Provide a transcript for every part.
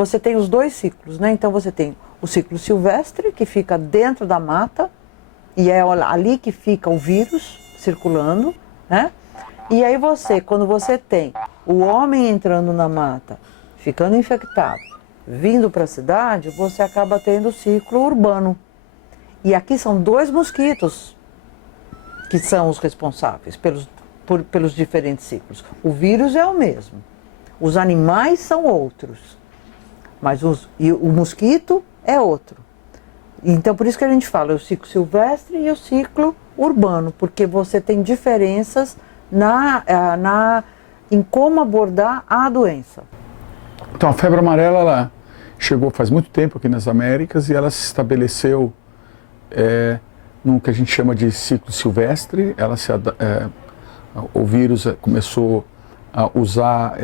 você tem os dois ciclos, né? Então você tem o ciclo silvestre, que fica dentro da mata, e é ali que fica o vírus circulando, né? E aí quando você tem o homem entrando na mata, ficando infectado, vindo para a cidade, você acaba tendo o ciclo urbano. E aqui são dois mosquitos que são os responsáveis pelos diferentes ciclos. O vírus é o mesmo, os animais são outros, mas o mosquito é outro. Então, por isso que a gente fala o ciclo silvestre e o ciclo urbano, porque você tem diferenças em como abordar a doença. Então, a febre amarela, ela chegou faz muito tempo aqui nas Américas e ela se estabeleceu no que a gente chama de ciclo silvestre. O vírus começou a usar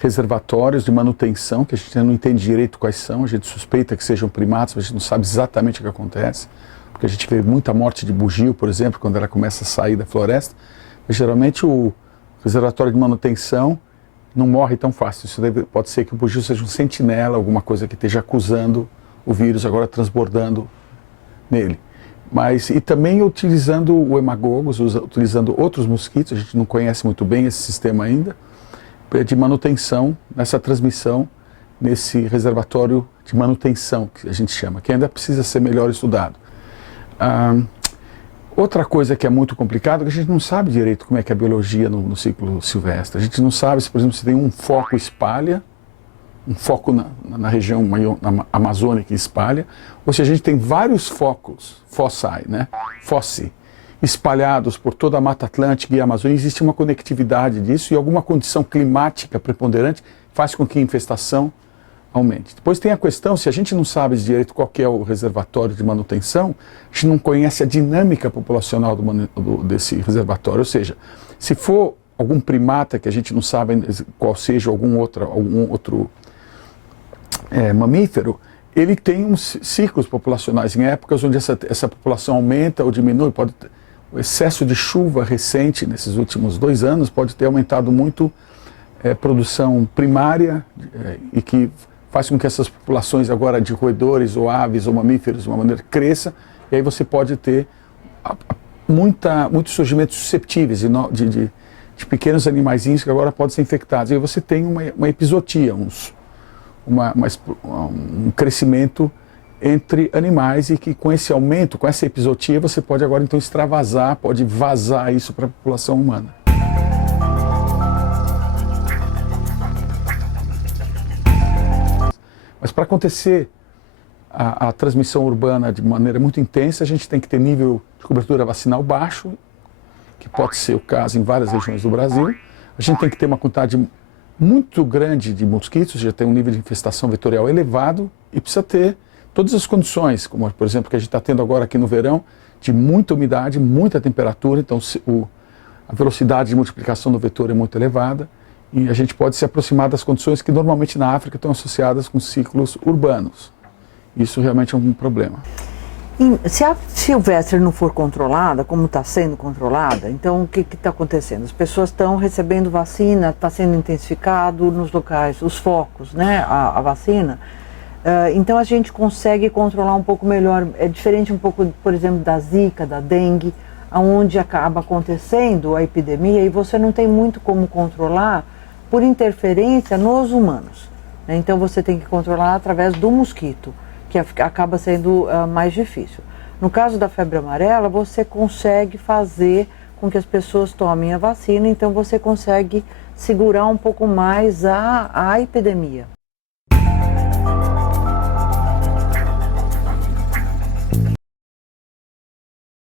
reservatórios de manutenção, que a gente não entende direito quais são, a gente suspeita que sejam primatas, mas a gente não sabe exatamente o que acontece, porque a gente vê muita morte de bugio, por exemplo, quando ela começa a sair da floresta, mas geralmente o reservatório de manutenção não morre tão fácil. Isso pode ser que o bugio seja um sentinela, alguma coisa que esteja acusando o vírus, agora transbordando nele. E também utilizando o hemagogos, utilizando outros mosquitos, a gente não conhece muito bem esse sistema ainda, de manutenção, nessa transmissão, nesse reservatório de manutenção, que a gente chama, que ainda precisa ser melhor estudado. Outra coisa que é muito complicada é que a gente não sabe direito como é que é a biologia no ciclo silvestre. A gente não sabe se, por exemplo, se tem um foco espalha, um foco na região amazônica espalha, ou se a gente tem vários focos, fossi, espalhados por toda a Mata Atlântica e a Amazônia. Existe uma conectividade disso e alguma condição climática preponderante faz com que a infestação aumente. Depois tem a questão, se a gente não sabe direito qual que é o reservatório de manutenção, a gente não conhece a dinâmica populacional desse reservatório, ou seja, se for algum primata que a gente não sabe qual seja, algum outro mamífero, ele tem uns ciclos populacionais em épocas onde essa população aumenta ou diminui. O excesso de chuva recente nesses últimos 2 anos pode ter aumentado muito produção primária e que faz com que essas populações agora de roedores ou aves ou mamíferos de uma maneira cresça, e aí você pode ter muitos surgimentos susceptíveis de pequenos animaizinhos que agora podem ser infectados. E aí você tem uma epizootia, um crescimento entre animais, e que com esse aumento, com essa epizootia, você pode agora então extravasar, pode vazar isso para a população humana. Mas para acontecer a transmissão urbana de maneira muito intensa, a gente tem que ter nível de cobertura vacinal baixo, que pode ser o caso em várias regiões do Brasil. A gente tem que ter uma quantidade muito grande de mosquitos, já tem um nível de infestação vetorial elevado, e precisa ter todas as condições, como por exemplo que a gente está tendo agora aqui no verão, de muita umidade, muita temperatura, então a velocidade de multiplicação do vetor é muito elevada, e a gente pode se aproximar das condições que normalmente na África estão associadas com ciclos urbanos. Isso realmente é um problema. Se a silvestre não for controlada, como está sendo controlada, então o que está acontecendo? As pessoas estão recebendo vacina, está sendo intensificado nos locais, os focos, né, a vacina. Então a gente consegue controlar um pouco melhor. É diferente um pouco, por exemplo, da zika, da dengue, onde acaba acontecendo a epidemia e você não tem muito como controlar por interferência nos humanos, né? Então você tem que controlar através do mosquito, que acaba sendo mais difícil. No caso da febre amarela, você consegue fazer com que as pessoas tomem a vacina, então você consegue segurar um pouco mais a epidemia.